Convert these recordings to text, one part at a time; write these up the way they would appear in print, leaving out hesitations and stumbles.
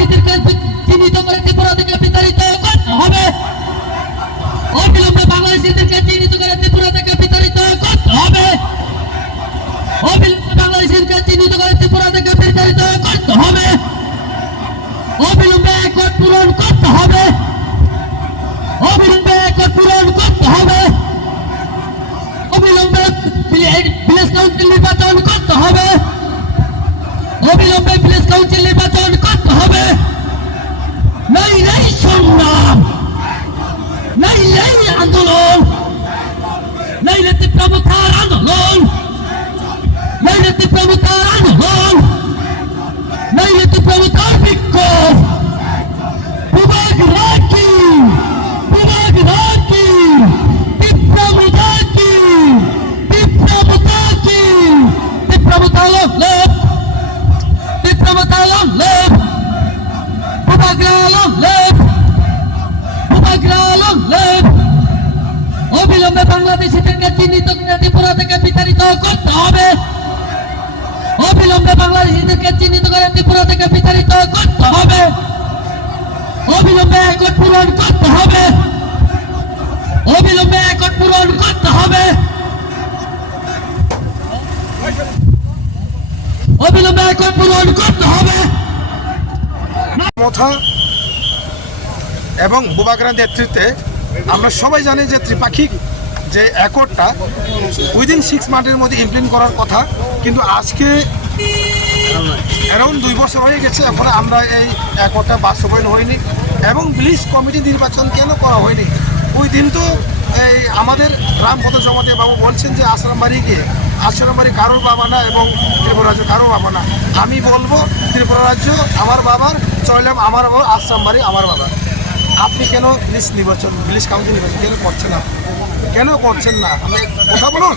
বাংলাদেশিদেরকে চিহ্নিত করে ত্রিপুরা থেকে বিতাড়িত করতে হবে। অবিলম্বে বাংলাদেশিদেরকে চিহ্নিত করে ত্রিপুরা থেকে বিতাড়িত করতে হবে। অবিলম্বে বাংলাদেশিদেরকে চিহ্নিত করে ত্রিপুরা থেকে বিতাড়িত করতে হবে। অবিলম্বে একট পূরণ করতে হবে। অবিলম্বে একট পূরণ করতে হবে। অবিলম্বে ভিলেজ কাউন্সিল নির্বাচন করতে হবে। অবিলম্বে ভিলেজ কাউন্সিল নির্বাচন করতে হবে। নাই নাই সংগ্রাম, নাই নাই আন্দোলন, নাই নেত্রী প্রমুখার আন্দোলন, নাই নেত্রী প্রমুখার আন্দোলন, নাই নেত্রী প্রমুখার বিক্ষোভ। বিভাগ রাখি, বিভাগ রাখি, বিপ্রমুখা কি, বিপ্রমুখা কি, বিপ্রমুখা লোক, বিপ্রমুখা লোক, অবিলম্বে বাংলাদেশিদেরকে চিহ্নিত করে ত্রিপুরা থেকে বিতাড়িত করতে হবে। অবিলম্বে বাংলাদেশিদেরকে চিহ্নিত করে ত্রিপুরা থেকে বিতাড়িত করতে হবে। অবিলম্বে একট পূরণ করতে হবে। অবিলম্বে একট পূরণ করতে হবে। অবিলম্বে একট পূরণ করতে হবে। মথা এবং বুবাগ্রার নেতৃত্বে আমরা সবাই জানি যে ত্রিপাক্ষিক যে অ্যাকর্ডটা উইদিন 6 মান্থের মধ্যে ইমপ্লিমেন্ট করার কথা, কিন্তু আজকে অ্যারাউন্ড 2 বছর হয়ে গেছে, এখন আমরা এই অ্যাকর্ডটা বাস্তবায়ন হয়নি। এবং ভিলেজ কমিটি নির্বাচন কেন করা হয়নি? ওই দিন তো এই আমাদের রামপদ জমাতে বাবু বলছেন যে আশ্রমবাড়ি গিয়ে, আশ্রমবাড়ি কারোর বাবা না এবং ত্রিপুরা রাজ্য কারোর বাবা না। আমি বলবো ত্রিপুরা রাজ্য আমার বাবার, চয়লাম আমার বাবা, আশ্রমবাড়ি আমার বাবা। আপনি কেন ভিলেজ কাউন্সিল নির্বাচন কেন করছেন? আপনি কেন করছেন না? আপনি কথা বলুন,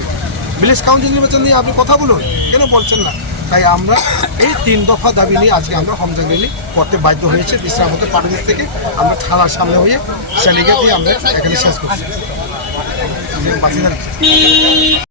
ভিলেজ কাউন্সিল নির্বাচন নিয়ে আপনি কথা বলুন, কেন বলছেন না? তাই আমরা এই 3 দফা দাবি নিয়ে আজকে আমরা হোমজাগ র্যালি করতে বাধ্য হয়েছে। বিশ্রামতে পাটগ্রাম থেকে আমরা থানার সামনে হয়ে সেলিগে দিয়ে আমরা এখানে শেষ করছি।